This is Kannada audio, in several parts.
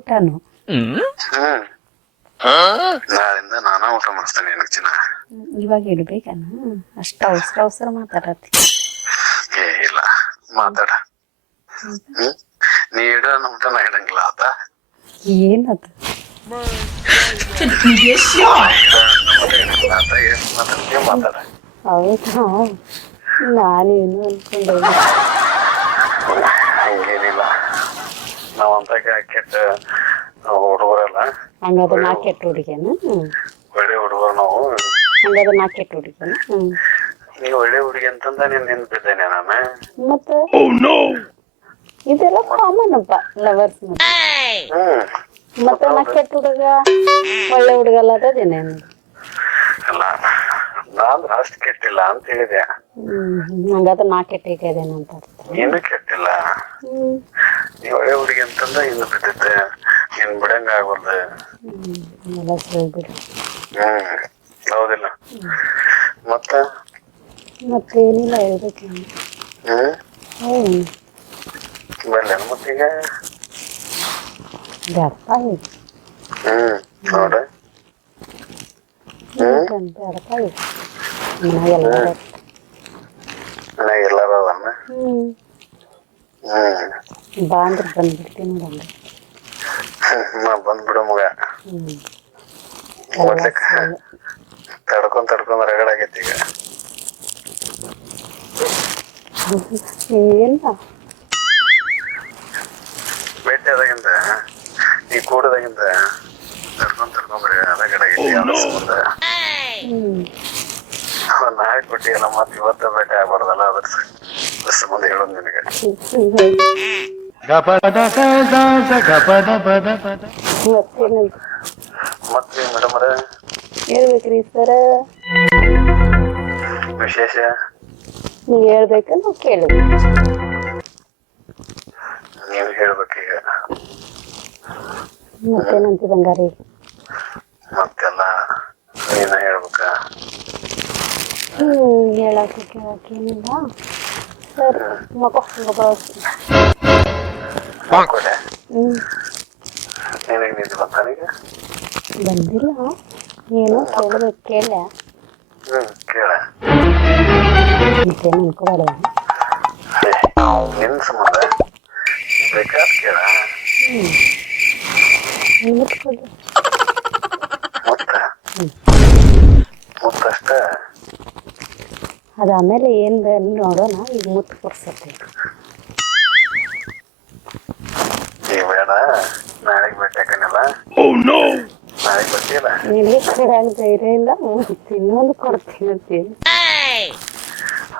ಯಾವ ಊಟನು ಹ್ಮ್ ನಾಳಿಂದ ನಾನಾ ಊಟ ಮಾಡಿಸ್ತೇನೆ ನಿನಗೆ ಚಿನ್ನ ಇವಾಗ ಇಡ್ಬೇಕನ ಅಷ್ಟ ಅವಸರ ಅವಸರ ಮಾತಾಡತ್ತಿ ಏ ಇಲ್ಲ ಮಾತಾಡ ಹ್ಮ್ ನೀ ಇಡೋ ನನ್ನ ಊಟ ನಾ ಇಡಂಗಿಲ್ಲ ಆತ ಏನದು ಆತ ಏನ್ ಮಾತಾಡ್ತೀಯ ಮಾತಾಡ ಹೌದಾ ನಾನೇನು ಅನ್ಕೊಂಡೆ ಹಂಗೇನಿಲ್ಲ ನಾವಂತ ಕೆಟ್ಟ ಹುಡುಗರಲ್ಲ. ಹಂಗಾದ್ರೆ ನಾ ಕೆಟ್ಟ ಹುಡುಗಿಯನ? ಒಳ್ಳೆ ಹುಡುಗರು ನಾವು. ಹಂಗಾದ್ರೆ ನಾ ಕೆಟ್ಟ ಹುಡುಗಿಯನ? ಹ್ಮ್. ನೀ ಒಳ್ಳೆ ಹುಡುಗಿ ಅಂತಂದ ನೀನ್ ನೆನ್ಪ್ ಬಿದ್ದೇನೆ ನಾನು. ಮತ್ತೆ? ಇದೆಲ್ಲ ಕಾಮನ್ ಅಪ್ಪ ಲವರ್ಸ್ ಮತ್ತೆ ನಾ ಕೆಟ್ಟ ಹುಡುಗ? ಒಳ್ಳೆ ಹುಡುಗ ಅಲ್ಲ ಅಲ್ಲ ನಾನ್ ಅಷ್ಟು ಕೆಟ್ಟಿಲ್ಲ ಅಂತ ಹೇಳಿದೆ. ಹಂಗಾದ್ರೆ ನಾ ಕೆಟ್ಟಿದ್ದೇನೆ ಅಂತ ನೀನು ಕೆಟ್ಟಿಲ್ಲ. ಹ್ಮ್. ನೀ ಒಳ್ಳೆ ಹುಡುಗಿ ಅಂತಂದ ಇನ್ನು ಬಿದ್ದೈತೆ ನೀನ್ ಬಿಡಂಗ ಆಗವಲ್ದು ಹ್ಮ್ ಎಲ್ಲ ಸರಿ ಬಿಡು ಹ್ಮ್ ಹೌದಿಲ್ಲ ಮತ್ತ ಮತ್ತೇನಿಲ್ಲ ಹೇಳ್ಬೇಕು ಹ್ಮ್ ಹ್ಮ್ ಬರ್ಲ ಮತ್ತೀಗ ಬೇಡಪ್ಪ ಈಗ ಹ್ಮ್ ನೋಡ ಬೇಡಪ್ಪ ಈಗ ಮನೆಗೆಲ್ಲ ಮನ್ಯಾಗ ಎಲ್ಲಾರ ಅದನ್ನ ಹ್ಮ್ ಹ್ಮ್ ಬಾ ಅಂದ್ರೆ ಬಂದ್ಬಿಡ್ತೀನಿ ನೋಡಂಗ ನಾ ಬಂದ್ಬಿಡು ಮಗ. ಹ್ಮ್. ಮೊದ್ಲಕ್ಕ ತಡ್ಕೊಂಡ್ ತಡ್ಕೊಂಡ್ ರಗಡಾಗೈತಿ ಈಗ. ಭೇಟಿಯಾದಾಗಿಂದ ಭೇಟಿ ಆದಾಗಿಂದ ನೀ ಕೂಡದಾಗಿಂದ ತಡ್ಕೊಂಡ್ ತಡ್ಕೊಂಡ್ ರಗಡ್ ಆಗೈತಿ ಅದನ್ನ ಒಂದ್. ಎಲ್ಲ ಮತ್ತೆ ಇವತ್ತ ಭೇಟಿ ಆಗ್ಬಾರ್ದಲ್ಲ ಅದಕ್ಕೆ ಅದ್ರ ಸಂಬಂಧ ಹೇಳೋದು ನಿನಗೆ ಮತ್ತೆ ಮೇಡಮ್ ಹೇಳ್ಬೇಕ್ರಿ ಸರ. ವಿಶೇಷ? ನೀವ್ ಹೇಳ್ಬೇಕ ನಾವು ಕೇಳ್ಬೇಕು. ನೀವು ಹೇಳ್ಬೇಕೀಗ ಮತ್ತೇನಂತ ಬಂಗಾರಿ? ಮತ್ತೆಲ್ಲ ನೀನ ಹೇಳ್ಬೇಕ? ಹ್ಮ್ ಹೇಳಕ್ಕೆ ಕೇಳಕ್ಕೆ ಏನಿಲ್ಲ ಸರಿ ಮಗೋ ಮಗೋ ಕೊಡೆ ಹ್ಮ್ ನಿನಗೆ ನಿಂತು ಬಂತಾನೀಗ ಬಂದಿಲ್ಲ ಏನೋ ಕೇಳ್ಬೇಕು ಕೇಳ ಹ್ಮ್ ಕೇಳ ಮತ್ತೇನು ಅನ್ಕೋಬೇಡ ನಿನ್ ಸಂಬಂಧ ಬೇಕಾದ್ ಕೇಳ ಮುಟ್ಕೊಡು ಮುತ್ತ ಮುತ್ತಷ್ಟ ಅದು ಏನು ಏನು ನೋಡೋಣ ಈಗ ಮುತ್ತು ಕೊಡ್ಸತ್ತೆ. ನಿನಗೆ ಕೊಡಾಗ ಧೈರ್ಯ ಇಲ್ಲ ಮುತ್ತು ಇನ್ನೊಂದು ಕೊಡ್ತೀನಿ ಅಂತೀನಿ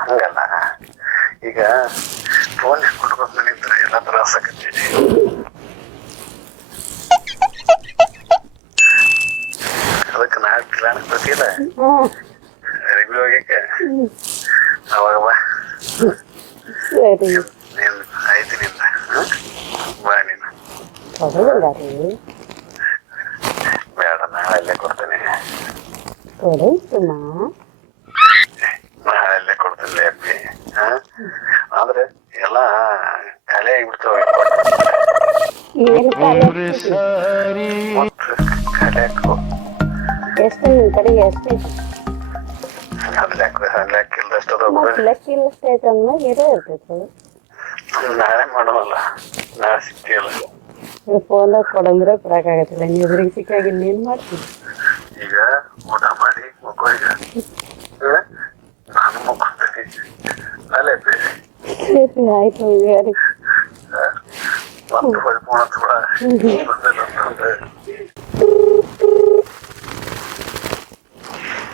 ಹಂಗಲ್ಲ. ಈಗ ಫೋನ್ ಕೊಡ್ಬೇಕು ನಿಂತ್ರೆ ಎಲ್ಲ ತ್ರಾಸ ಆಗತ್ತೆ ಅದಕ್ಕೆ ನಾಳೆ ಪ್ಲಾನ್ ಗೊತ್ತಿಲ್ಲ ಅವಾಗ ಬಾ ಸರಿ. ನೀನ್ ಆಯ್ತು ನಿಂದ. ಹ? ಬಾ ನೀನು. ಕೊಡೋದಿಲ್ಲ ರೀ. ಬೇಡ ನಾಳೆಲ್ಲೇ ಕೊಡ್ತೇನೆ. ಕೊಡೈತಮ್ಮ ನಾಳೆಲ್ಲೇ ಕೊಡ್ತೇನೆ ಅಪ್ಪಿ. ಹ? ಆದ್ರೆ ಎಲ್ಲ ಖಾಲಿ ಆಗಿಬಿಡ್ತಾವ ಏನು ಖಾಲಿ ಮತ್ತು ಖಾಲಿ ಹಾಕು ಎಷ್ಟು ನಿನ್ನ ಕಡೆಗೆ ಎಷ್ಟು ಐತಿ ಅದು ಲೆಕ್ಕ ಲೆಕ್ಕ ಇಲ್ದಷ್ಟು ಅದಾವ ಮತ್ತೆ ಬಿಡು. ಲೆಕ್ಕ ಇಲ್ಲಷ್ಟು ಐತೆ ಅಂದ್ಮೇಲೆ ಇರೋ ಇರ್ತೈತೆ ನಾಳೆ ಮಾಡೋವಲ್ಲ ನಾಳೆ ಸಿಗ್ತೀಯಲ್ಲ ನೀವು ಫೋನ್ದಾಗ ಕೊಡಂದ್ರೆ ಕೊಡಕ್ಕಾಗತ್ತಿಲ್ಲ ನೀವು ಎದುರಿಗೆ ಸಿಕ್ಕಾಗ ಇನ್ನೇನು ಮಾಡ್ತೀನಿ ಈಗ ಊಟ ಮಾಡಿ ಮಕ್ಕಳು ಈಗ ಹ? ನಾನು ಮಕ್ಕೊಳ್ತೀನಿ ಅಲ್ಲೇ ಬೇರೆ ಸರಿ ಆಯ್ತು ಯಾರಿ ಮತ್ತೆ ಹೊಳ್ಳಿ ಫೋನ್ ಹಚ್ಬೇಡ ಬಂದಿಲ್ಲ ಅಂತಂದ್ರೆ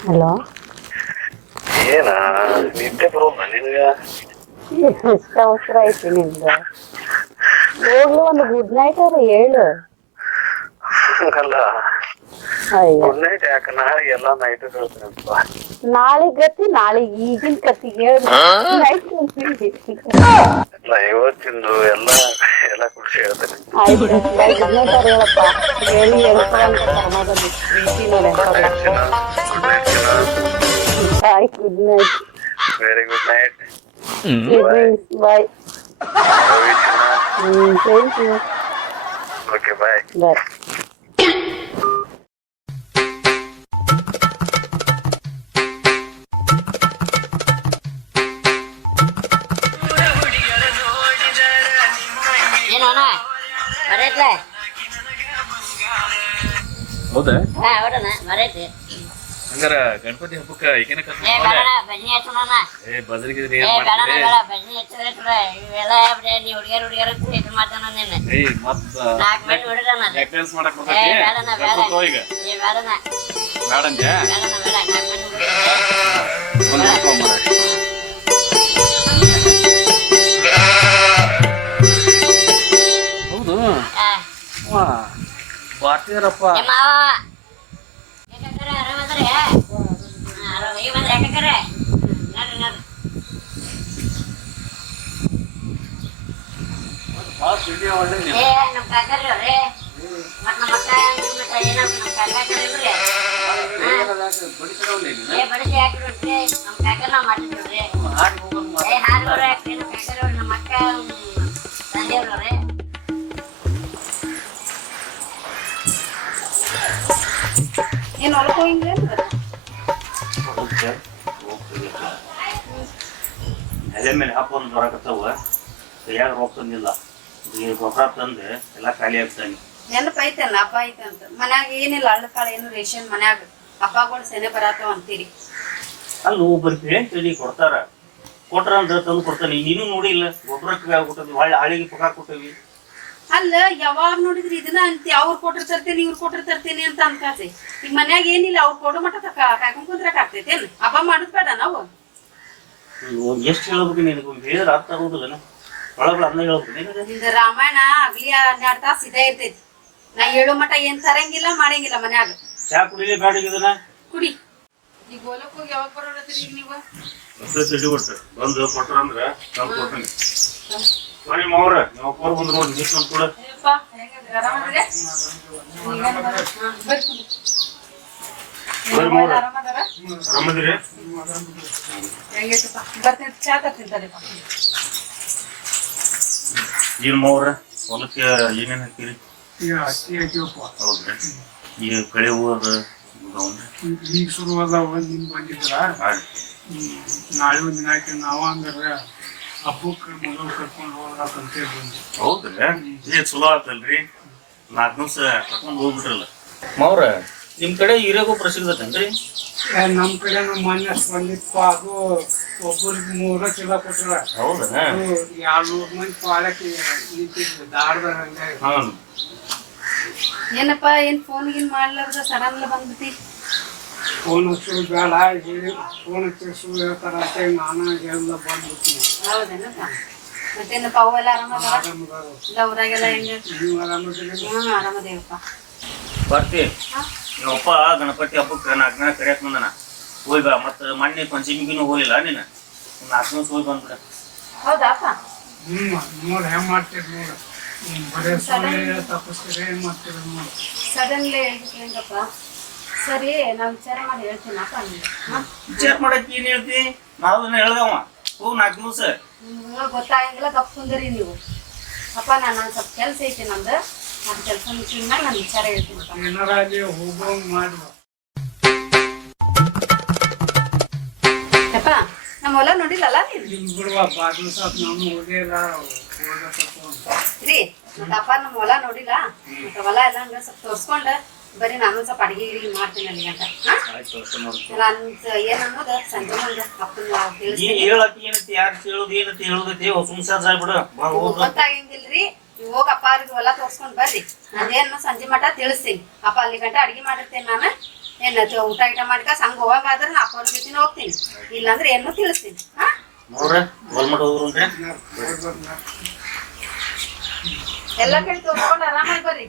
ಹಲೋ ಏನ? ನಿದ್ದೆ ಬರೋಲ್ಲ ನಿನಗ? ಅವಸರ ಐತಿ ನಿಮ್ದು ಹೋಗ್ಲು ಒಂದು ಗುಡ್ ನೈಟ್ ಅವ್ರ ಹೇಳು. ಹಂಗಲ್ಲ. ಅಯ್ಯೋ. ಗುಡ್ ನೈಟ್ ಯಾಕೆ? ನಾಳೆ ಎಲ್ಲ ನೈಟ್ ನಾಳೆ ಗತಿ ನಾಳೆ ಈಗಿನ ಕತಿ ಹೇಳು. ನೈಟ್ ಎಲ್ಲ ಇವತ್ತಿಂದು ಎಲ್ಲ ಎಲ್ಲ ಖುಷಿ ಹೇಳ್ತೇನೆ. ಆಯ್ತು ಗುಡ್ ನೈಟ್ ಅವ್ರು ಹೇಳಪ್ಪ. ಹೇಳಿ ಪ್ರೀತಿ ನೋಡಿ ಗುಡ್ ನೈಟ್ ಚಿನ್ನ ಗುಡ್ ನೈಟ್ ಚಿನ್ನ ಆಯ್ತು good night very good night bye Ravi ಚಿನ್ನ ಹ್ಮ್ thank you okay bye bye ಏನು ಅಣ್ಣ? ಬರೈತ್ಲೆ? ಹೌದಾ? ಹಾ ಹೊಡಣ ಬರೈತಿ. ಹಂಗಾರ ಗಣಪತಿ ಹಬ್ಬಕ್ಕ ಈಗಿನ ಏ ಹಚ್ಚೋಣ ಏ ಮತ್ತ ಮಾಡಕ್ ಬರ್ತೈತಿ ಈಗ. ಬೇಡಂದ್ಯಾ? ಒಂದ್. ಹೌದು. ವಾ ಮಾಡಿದ್ರಿ ಹಾಡ್ ಬರೋ ಹಾಕ್ರಿ ನಮ್ಮ ಕಾಕರ್ ಅವ್ರಿ ನಮ್ಮ ಅಕ್ಕ ತಂದೆ ಏನ್ ಹೊಲಕ್ ಹೋಗಿಂದ್ರೇನ್ರಿ ಹೋಗ್ತೆ ಹೋಗ್ತೀವಿ ಎಲೆ ಮೇಲೆ ಹಾಕೊಂಡು ಬರಕತ್ತಾವ ಕೈಯಾಗ ಹೋಗ್ತಂದಿಲ್ಲ ತಂದಿಲ್ಲ ಈಗ ಗೊಬ್ಬರ ತಂದು ಎಲ್ಲ ಖಾಲಿ ಆಗ್ತಾನೆ. ನೆನಪ ಐತಲ್ಲ ಹಬ್ಬ ಐತಂತ ಮನ್ಯಾಗ ಏನಿಲ್ಲ ಹಳ್ಳ ಕಾಳ ಏನು ರೇಷನ್ ಮನ್ಯಾಗ. ಹಬ್ಬಗಳು ಸೆನೆ ಬರಾತಾವ ಅಂತೀರಿ. ಅಲ್ಲಿ ಒಬ್ಬರು ಪೇಂಟ್ ಹೇಳಿ ಕೊಡ್ತಾರ. ಕೊಟ್ರ ಅಂತ ತಂದು ಕೊಡ್ತಾನೆ. ನೀನು ನೋಡಿಲ್ಲ ಗೊಬ್ಬರಕ್ಕೆ ಆಗ್ಬಿಟ್ಟದ ಹೊಳ್ಳಿ ಆಳಿಗೆ ಪಗಾರ ಕೊಟ್ಟವಿ. ಅಲ್ಲ ಯಾವಾಗ ನೋಡಿದ್ರಿ ಇದನ್ನ ಅಂತಿ? ಅವ್ರು ಕೊಟ್ರ ತರ್ತೇನೆ ಇವ್ರು ಕೊಟ್ರ ತರ್ತೇನೆ ಅಂತ ಅನ್ಕಾತಿ ಈಗ ಮನ್ಯಾಗ ಏನಿಲ್ಲ ಅವ್ರು ಕೊಡೋ ಮಟ್ಟ ಕಾಯ್ಕೊಂಡ್ ಕುಂದ್ರಕ್ ಆಗ್ತೈತೇನ್ ಹಬ್ಬ ಮಾಡುದ್ ಬೇಡ ನಾವು. ಎಷ್ಟು ಹೇಳ್ಬೇಕು ನಿನಗೆ? ಬೇರೆ ಹೇಳಿದ್ರೆ ಅರ್ಥ ಆಗೋದಿಲ್ಲ ಒಳಗಳ ಅನ್ನ ಹೇಳ್ಬೇಕು ನಿಂದ ರಾಮಾಯಣ ಆಗ್ಲಿ ಹನ್ನೆರಡು ತಾಸು ಇದೇ ಇರ್ತೈತಿ. ನಾ ಹೇಳೋ ಮಟ ಏನ್ ತರಂಗಿಲ್ಲ ಮಾಡಂಗಿಲ್ಲ ಮನ್ಯಾಗ. ಚಾ ಕುಡಿಲಿ ಬೇಡ ಇದನ್ನ? ಕುಡಿ. ಈಗ ಹೊಲಕ್ ಹೋಗಿ ಯಾವಾಗ ಬರೋರತ್ರಿ ಈಗ ನೀವು? ಮತ್ತೆ ತಿಳಿ ಕೊಡ್ತಾರೆ ಬಂದು ಕೊಟ್ರ ಅಂದ್ರೆ ನಾನು ಕೊಡ್ತೀನಿ. ನೀವು ನೋಡಿ ಕುಡಿ. ಆರಾಮದಾರ? ಏನ್ ಮಾವ್ರ ಹೊಲಕ್ಕೆ ಏನೇನ್ ಹಾಕಿರಿ? ಹೌದ್ರಿ. ಈಗ ಕಳೆ ಹೋದ ಈಗ ಶುರು ಅದಾವ ನಿಮ್ ಬಂದಿದ್ರ. ನಾಳೆ ಒಂದಿನ ಹಾಕಿ ಆಯ್ತು ನಾವ ಅಂದ್ರೆ ಹಬ್ಬಕ್ಕೆ ಮೊದಲು ಕರ್ಕೊಂಡು ಹೌದ್ರಿ ಏ ಚಲೋ ಆತಲ್ರಿ. ನಾಲ್ಕು ದಿವಸ ಕರ್ಕೊಂಡು ಹೋಗ್ಬಿಟ್ರಲ್ಲ. ಮಾವ್ರ ನಿಮ್ ಕಡೆ ಹಿರೇಗೋ ಪ್ರಸಿದ್ಧ ಐತೇನ್ರಿ ನಮ್ಮ ಕಡೆ ನಮ್ಮ ಮೊನ್ನೆ ಬಂದಿತ್ತು ಅದು ಒಬ್ಬರಿಗೆ ಮೂರ ಚೀಲ ಕೊಟ್ರ. ಹೌದಾ ಎರಡ್ನೂರ್ ಮಂದಿ ಪಾಳಕ್ಕೆ ನಿಂತಿದ್ರು ದಾರದಾಗ ಹಂಗೆ ಹಾ ಏನಪ್ಪ ಏನ್ ಫೋನ್ ಗೀನ್ ಮಾಡ್ಲಾರ್ದ ಸಡನ್ಲ ಬಂದ್ಬಿಟ್ಟಿ. ಫೋನ್ ಹಚ್ಚೋದು ಬೇಡ ಹೇಳಿ ಫೋನ್ ಹಚ್ಚಿಸು ಹೇಳ್ತಾರ ಅಂತ ಹೇಳಿ ನಾನು ಹೇಳ್ದ ಬಂದ್ಬಿಡ್ತೀನಿ ಹೌದೇನಪ್ಪ ಮತ್ತೇನಪ್ಪ ಅವೆಲ್ಲ ಆರಾಮದಾರ ಆರಾಮದಾರ ಇಲ್ಲ ಊರಾಗೆಲ್ಲ ಹೆಂಗ ನೀವು ಆರಾಮದಿರಿ ಹ್ಮ್ ಆರಾಮದೇವಪ್ಪ ಬರ್ತಿ. ನಿಮ್ಮಪ್ಪ ಗಣಪತಿ ಹಬ್ಬಕ್ಕೆ ನಾಲ್ಕು ದಿನ ಕರಿಯಕ್ ಬಂದನ. ಹೋಯ್ ಬಾ ಮತ್ತ ಮೊನ್ನೆ ಪಂಚಮಿಗಿನೂ ಹೋಗಿಲ್ಲ ನೀನು? ಒಂದ್ ನಾಲ್ಕು ದಿವಸ ಹೋಗಿ ಬಂದ್ಬಿಡ. ಹೌದಪ್ಪ ಹ್ಮ್ ನೋಡ್ ಹೆಂಗ್ ಮಾಡ್ತೀರಿ ನೋಡು. ಹ್ಮ್, ಬರೇ ಸುಳ್ಳು ತಪ್ಪಿಸ್ತೀರಿ ಏನ್ ಮಾಡ್ತೀರಿ ನೋಡು. ಸಡನ್ಲಿ ಹೆಂಗಪ್ಪ ಸರಿ ನಾನು ವಿಚಾರ ಮಾಡಿ ಹೇಳ್ತೀನಪ್ಪ ವಿಚಾರ ಮಾಡಕ್ ಏನ್ ಹೇಳ್ತಿ? ನಾವು ಹೇಳ್ದವ. ಹೋಗ್ ನಾಲ್ಕು ದಿವಸ. ಗೊತ್ತಾಗಿಲ್ಲ ಕುಂದ್ರಿ ನೀವು. ಅಪ್ಪ ನಾನು ಒಂದು ಸ್ವಲ್ಪ ಕೆಲಸ ಐತಿ ನಮ್ದು ನಾನು ಕೆಲಸ ಮ್ಯಾಲ ನಾನು ವಿಚಾರ ಹೇಳ್ತೀನಿ ಏನಾರ ಅಲ್ಲಿ ಹೋಗೋಂಗ್ ಮಾಡುವ ನಮ್ಮ ಹೊಲ ನೋಡಿಲ್ಲಲ್ಲ ನೀನು? ಬಿಡುವ ಬಾಗಿಲು ಸಾತ್ ನಾನು ರೀ ನಮ್ಮ ಹೊಲ ನೋಡಿಲ್ಲ ಮತ್ತೆ ಹೊಲ ಎಲ್ಲ ಹಂಗ ಸ್ವಲ್ಪ ತೋರ್ಸ್ಕೊಂಡ ಬರೀ ನಾನು ಸ್ವಲ್ಪ ಅಡಿಗೆ ಗಿಡಿಗೆ ಮಾಡ್ತೀನಿ ನನಗೆ ಅಂತ. ನಾನು ಏನ್ ಅನ್ನೋದು ಸಂಜೆ ಮುಂದೆ ಅಪ್ಪನ ನೀನ್ ತಿಳಿಸ್ತೀನಿ ಹೇಳಕ್ ಯಾರು ಹೇಳೋದು ಏನೈತಿ ಹೇಳೋದೈತಿ ಸುಮ್ಸಾರ್ ಸಾಯ್ಬಿಡ ಬಾ ಹೋಗ್ರಿ ಗೊತ್ತಾಗಂಗಿಲ್ರಿ ಹೋಗಿ ಅಪ್ಪ ಅವ್ರಿಗೆ ಹೊಲ ತೋರ್ಸ್ಕೊಂಡ್ ಬರ್ರಿ. ಅದೇನು ಸಂಜೆ ಮಠ ತಿಳಿಸ್ತೀನಿ. ಅಪ್ಪ ಅಲ್ಲಿ ಗಂಟ ಅಡಿಗೆ ಮಾಡಿರ್ತೇನೆ ನಾನು. ಏನ್ ಊಟ ಗಿಟ ಮಾಡ್ಕ ಸಂಗ ಹೋಗಂಗಾದ್ರೆ ನಾ ಅಪ್ಪ ಅವ್ರ ಜೊತೆ ಹೋಗ್ತೀನಿ. ಇಲ್ಲಾಂದ್ರೆ ಏನು ತಿಳಿಸ್ತೀನಿ. ಹಾ? ಎಲ್ಲ ಕಡೆ ತೋರ್ಸ್ಕೊಂಡು ಆರಾಮಾಗಿ ಬರ್ರಿ.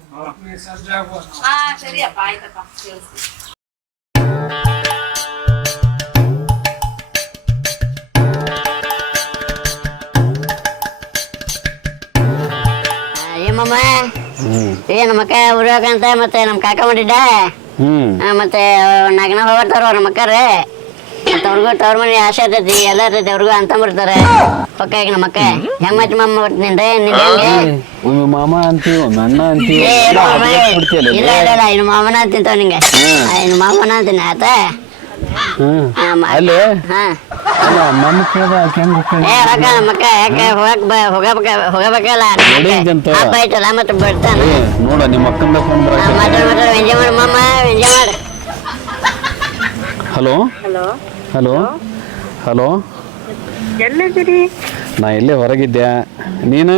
ಹಾ. ಸರಿಯಪ್ಪ ಆಯ್ತಪ್ಪ ಕೇಳಿಸ್ತೀನಿ. ಏಮಮ್ಮ ಏ ನಮ್ಮ ಅಕ್ಕ ಊರಾಗಂತ ಮತ್ತೆ ನಮ್ಮ ಕಾಕ ಮಾಡಿದ್ದ ಹ್ಮ್. ಮತ್ತೆ ನಗನ ಹೋಗ್ತಾರ ನಮ್ಮ ಅಕ್ಕಾರೆ ಅವ್ರಿಗೂ ತವ್ರ ಮನೆ ಆಸೆ ಇರ್ತೈತಿ ಎಲ್ಲ ಇರ್ತೈತಿ ಅವ್ರಿಗೂ ಅಂತ ಬರ್ತಾರೆ ಪಕ್ಕ ಈಗ ನಮ್ಮ ಅಕ್ಕ ಹೆಂಗ್ ಮತ್ತೆ ಮಮ್ಮ ಬರ್ತೀನಿ ನಿನ್ ಹೆಂಗೆ? ಒಮ್ಮೆ ಮಾಮ ಅಂತೀವಿ ಒಮ್ಮೆ ಅಣ್ಣ ಅಂತೀವಿ? ಏ, ಮಾಮ, ಇಲ್ಲ ಇಲ್ಲ? ಇಲ್ಲ ಇನ್ನು ಮಾಮನ ಅಂತಿಂತಾವ ನಿಂಗೆ. ಆ, ಇನ್ನು ಮಾಮನ ಅಂತೀನಿ ಆತ? ಹ್ಮ್ ಆ, ಮ- ಅಲ್ಲಿ? ಹಾ. ಅಲ್ಲ ನನ್ನ ಕೇಳ್ದ ಆಕೆ ಹೆಂಗ್ ಹೋಗ್ತಾಳೆ? ಏ ರೊಕ್ಕ ನಮ್ಮ ಅಕ್ಕ ಯಾಕೆ ಹೋಗಕ್ ಬ ಹೋಗಬೇಕ ಹೋಗಬೇಕಲ್ಲ? ನೋಡಿದ್ಯಂತ. ಹಬ್ಬ ಐತಲ್ಲ ಮತ್ತೆ ಬರ್ತಾನ? ಏ, ನೋಡ ನಿಮ್ಮ ಅಕ್ಕಂದ ಫೋನ್ ಬರ ಮಾತಾಡ ಮಾತಾಡ ಎಂಜಾಯ್ ಮಾಡು ಮಾಮ ಎಂಜಾಯ್ ಮಾಡು. ಹಲೋ? ಹಲೋ? ಹಲೋ? ಹಲೋ? ಎಲ್ಲಿದ್ದೀರಿ? ನಾ ಇಲ್ಲೇ ಹೊರಗಿದ್ದೆ. ನೀನು?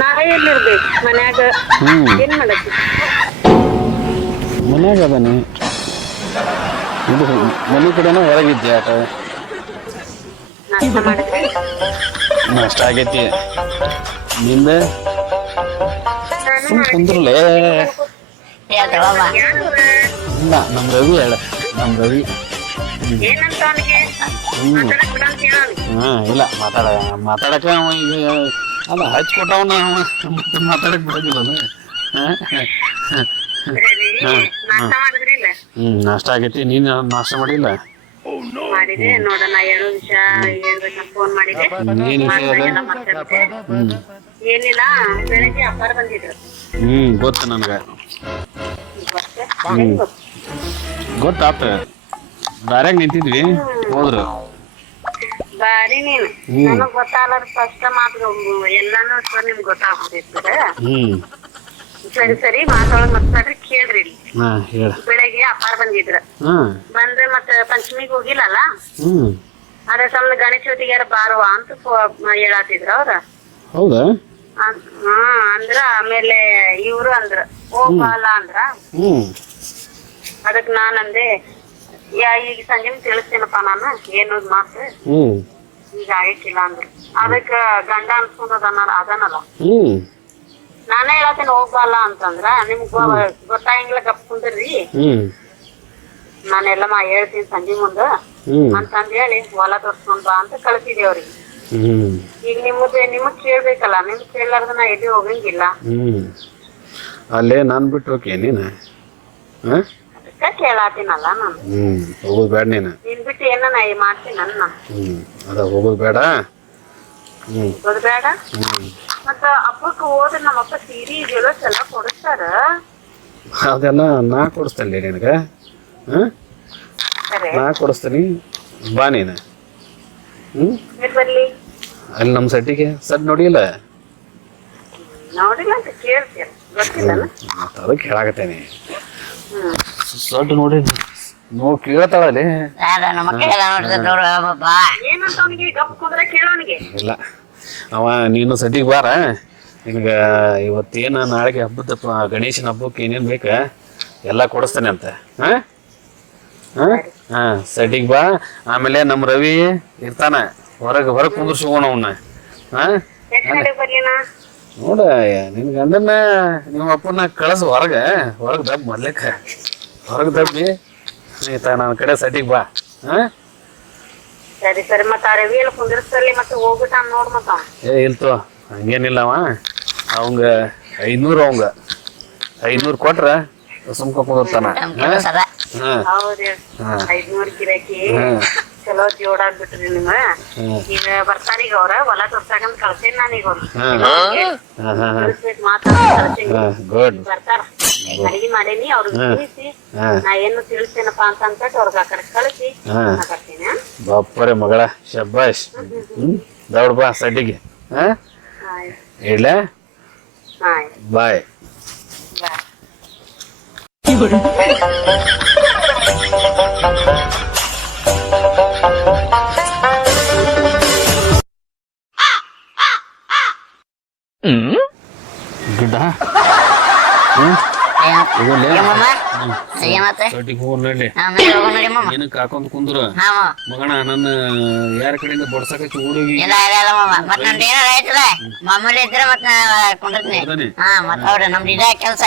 ನಾ ಎಲ್ಲಿರ್ಬೇಕು? ಮನ್ಯಾಗ? ಹ್ಮ್. ಏನ್ ಮಾಡತ್ತಿ? ಮನ್ಯಾಗ ಅದಾನಿ. ಇದು ಮನೆ ಕಡೆನೂ ಹೊರಗಿದ್ದೆ ಆಟ ನಾಷ್ಟ ಮಾಡಿದ್ರಿ ನಾಷ್ಟ ಆಗೈತಿ. ನಿಂದ? ಸುಮ್ ಕುಂದ್ರಲೇ. ಹೇಳ್ತಾವ ಇಲ್ಲ ನಮ್ಮ ರವಿ ಹೇಳ ನಮ್ಮ ರವಿ. ಹಾ ಇಲ್ಲ ಮಾತಾಡ ಮಾತಾಡಕ ಅಲ್ಲ ಹಚ್ಕೊಟ್ಟವನ ಮಾತಾಡಕ್ ಬಿಡೋದಿಲ್ಲ ಹ್ಮ್ ನಾಷ್ಟ ಆಗೈತಿ. ನೀನು ನಾಷ್ಟ ಮಾಡಿಲ್ಲ? ಹ್ಮ್ ನನ್ಗ ಹ್ಮ್ ಗೊತ್ತು ನನಗ. ಗೊತ್ತು? ಗೊತ್ತಾತ? ದಾರ್ಯಾಗ ನಿಂತಿದ್ವಿ ಹೋದ್ರು. ಬಾರಿ ನೀನು. ನನಗ್ ಗೊತ್ತಾಗಲ್ಲ ಫಸ್ಟ್ ಮಾತು ಎಲ್ಲಾನು ಸರ್ ನಿಮ್ಗೆ ಗೊತ್ತಾಗ್ಬಿಟ್ಟಿರ್ತದೆ ಹ್ಮ್. ಸರಿ ಸರಿ ಮಾತಾಡೋದ್ ಮಾತಾಡ್ರಿ ಕೇಳ್ರಿ ಇಲ್ಲಿ. ಹಾ ಹೇಳ. ಬೆಳಗ್ಗೆ ಅಪ್ಪಾರ್ ಬಂದಿದ್ರು. ಹಾ. ಬಂದ್ರೆ ಮತ್ತೆ ಪಂಚಮಿಗೆ ಹೋಗಿಲ್ಲಲ್ಲ? ಹ್ಮ್. ಅದೇ ಸ್ವಲ್ಪ ಗಣೇಶ ಚೌತಿಗಾರ ಬಾರುವ ಅಂತ ಹೇಳತ್ತಿದ್ರ ಅವ್ರ. ಹೌದಾ? ಹಾ ಅಂದ್ರ ಆಮೇಲೆ ಇವ್ರು ಅಂದ್ರ. ಹೋಗಲ್ಲ ಅಂದ್ರ. ಹ್ಮ್. ಅದಕ್ ನಾನ್ ಅಂದೆ ಯಾ ಈಗ ಸಂಜೆ ತಿಳಿಸ್ತೇನಪ್ಪ ನಾನು ಏನು ಮಾತು. ಹ್ಮ್. ಈಗ ಆಗಿಕ್ಕಿಲ್ಲ ಅಂದ್ರೆ. ಅದಕ್ಕ ಗಂಡ ಅನ್ಸ್ಕೊಂಡ್ ಅದನಲ್ಲ ಅದಾನಲ್ಲ. ಹ್ಮ್. ನಾನೇ ಹೇಳತ್ತೇನೆ ಹೋಗ್ಬಲ್ಲ ಅಂತಂದ್ರ ನಿಮ್ಗ್ ಗೊತ್ತಾಗಿಲ್ಲ ಗಪ್ ಕುಂದ್ರಿ. ಹ್ಮ್. ನಾನೆಲ್ಲ ಮಾ ಹೇಳ್ತೀನಿ ಸಂಜೆ ಮುಂದ. ಹ್ಮ್. ಅಂತಂದ್ ಹೇಳಿ ಹೊಲ ತೋರ್ಸ್ಕೊಂಡ್ ಬಾ ಅಂತ ಕಳ್ಸಿದೆ ಅವ್ರಿಗೆ. ಹ್ಮ್. ಈಗ ನಿಮ್ಮದು ನಿಮಗ್ ಕೇಳ್ಬೇಕಲ್ಲ ನಿಮ್ಗ್ ಕೇಳಾರ್ದ ನಾ ಎಲ್ಲಿ ಹೋಗಂಗಿಲ್ಲ. ಹ್ಮ್. ಅಲ್ಲೇ ನಾನು ಬಿಟ್ಟು ಹೋಕೆ ನೀನು? ಹಾಂ? ಅದಕ್ಕ ಕೇಳಾತೀನಲ್ಲ ನಾನು. ಹ್ಮ್ ಹೋಗೋದು ಬೇಡ ನೀನು. ನಿನ್ ಬಿಟ್ಟು ಏನ ನಾ ಮಾಡ್ತೀನಿ ಹ್ಮ್ ಅದ ಹೋಗೋದು ಬೇಡ. ಹ್ಮ್. ಅದು ಬೇಡ. ಹ್ಮ್. ಮತ್ತ ಅಪ್ಪಕ್ಕ ಹೋದ್ರೆ ನಮ್ಮಪ್ಪ ಸೀರೆ ಜ್ಯುವೆಲರ್ಸ್ ಎಲ್ಲ ಕೊಡಿಸ್ತಾರ? ಅದೆಲ್ಲ ನಾ ಕೊಡಿಸ್ತೇನೆ ನಿನಗೆ. ಹಾಂ? ಸರಿ. ನಾ ಕೊಡಿಸ್ತೀನಿ. ಬಾ ನೀನು. ಹ್ಞೂ ಬರ್ಲಿ? ಅಲ್ಲಿ ನಮ್ಮ ಸೆಟ್ಟಿಗೆ ಸಡ್ ನೋಡಿಲ್ಲ? ನೋಡಿಲ್ಲ ಅಂತ ಕೇಳ್ತೀರ ಗೊತ್ತಿಲ್ಲ ಮತ್ತೆ ಅದಕ್ಕೆ ಹೇಳಾಕತ್ತೇನೆ ಹ್ಮ್. ಸಡ್ ನೋಡಿ. ನೋ ಕೇಳತಾಳಲ್ಲಿ. ನಮ್ಮ ಅಕ್ಕ ಎಲ್ಲ ನೋಡ್ತಾರೆ ನೋಡು ಪಾಪ ಏನಂತ ಅವನಿಗೆ ಗಪ್ ಕುಂದ್ರೆ ಕೇಳೋನಿಗೆ? ಇಲ್ಲ. ಅವ ನೀನು ಸದ್ಯಕ್ಕೆ ಬಾರ. ನಿನಗೆ ಇವತ್ತೇನ ನಾಳೆಗೆ ಹಬ್ಬದ ಪ- ಗಣೇಶನ ಹಬ್ಬಕ್ಕೆ ಏನೇನು ಬೇಕ ಎಲ್ಲ ಕೊಡಿಸ್ತಾನೆ ಅಂತ. ಹಾಂ? ಹಾಂ? ಹಾಂ ಸಡ್ಡಿಗೆ ಬಾ. ಆಮೇಲೆ ನಮ್ಮ ರವಿ ಇರ್ತಾನ. ಹೊರಗೆ ಹೊರಗೆ ಕುಂದ್ರಿಸ್ಕೋಣ ಅವನ್ನ ಹಾಂ? ಎಷ್ಟ್ ಗಂಟೆಗೆ ಬರ್ಲಿ ನಾ ನೋಡ ನಿನ್ನ ಗಂಡನ್ನ ನಿಮ್ಮ ಅಪ್ಪನ ಕಳಿಸ್ ಹೊರಗೆ. ಹೊರಗೆ ದಪ್ಪ ಮೊದ್ಲೇಕ. ಹೊರಗೆ ದಬ್ಬಿ ನೀತ ನನ್ನ ಕಡೆ ಸಟಿಗೆ ಬಾ. ಹಾಂ? ಸರಿ ಸರಿ. ಮತ್ತೆ ಆ ರವಿ ಎಲ್ಲ ಕುಂದಿರ್ಸಲ್ಲಿ ಮತ್ತೆ ಹೋಗ್ಬಿಟ್ಟ ನೋಡ್ ಮತ್ತ. ಏ ಇಲ್ತೋ ಹಂಗೇನಿಲ್ಲ ಅವ. ಅವಂಗ ಐನೂರು ಅವಂಗ. ಐನೂರು ಕೊಟ್ರ ಸುಮ್ಕ ಕುಂದಿರ್ತಾನ. ಹೌದು. ಐದ್ನೂರ್ ಗಿರಾಕಿ ಹಾ. ಚಲೋ ಜೋಡಾಗ್ಬಿಟ್ರಿ. ಈಗ ಬರ್ತಾರ ಈಗ ಅವ್ರ ಹೊಲ ತೋರ್ಸಾಕಂತ ಕಳ್ಸೇನ್ ನಾನೀಗ ಅವ್ರು ಮಾತಾಡಿ ಕಳ್ಸೇನಿ ಬರ್ತಾರ. ಅಡಿಗೆ ಮಾಡೇನಿ ಅವ್ರಿಗೆ. ತಿಳಿಸಿ. ನಾ ಏನು ತಿಳಿಸ್ತೇನಪ್ಪ ಅಂತ ಅಂದ್ಬಿಟ್ಟು ಅವ್ರಿಗೆ ಆ ಕಡೆ ಕಳಿಸಿ. ಬರ್ತೀನಿ? ಬಾಪರೆ ಮಗಳ ಶಬ್ಬಾಶ್ ದೌಡ್ ಬಾ ಸಡ್ಡಿಗೆ. ಇಡ್ಲಾ? ಬಾಯ್. ಬಾಯ್. ಮಮ್ಮ ಏನಕ್ಕೆ ಹಾಕೊಂಡ್ ಕುಂದ್ರ? ಹಾ ಮಮ್ಮ ಮಗಣ ನನ್ನ ಯಾರ ಕಡೆಯಿಂದ ಬಡ್ಸಕಚ್ಚಿ ಹುಡುಗಿ ಇಲ್ಲ ಇಲ್ಲ ಇಲ್ಲ ಮಮ್ಮ ಮತ್ ನಂದು ಏನಾರ ಆಯ್ತಲ್ಲ? ಮಾಮೂಲಿ ಇದ್ರೆ ಮತ್ ನಾ ಕುಂದಿರ್ತೀನಿ. ಹೌದಾನೆ? ಹಾ ಮತ್ ಅವ್ರ ನಮ್ದು ಇದ ಕೆಲ್ಸ.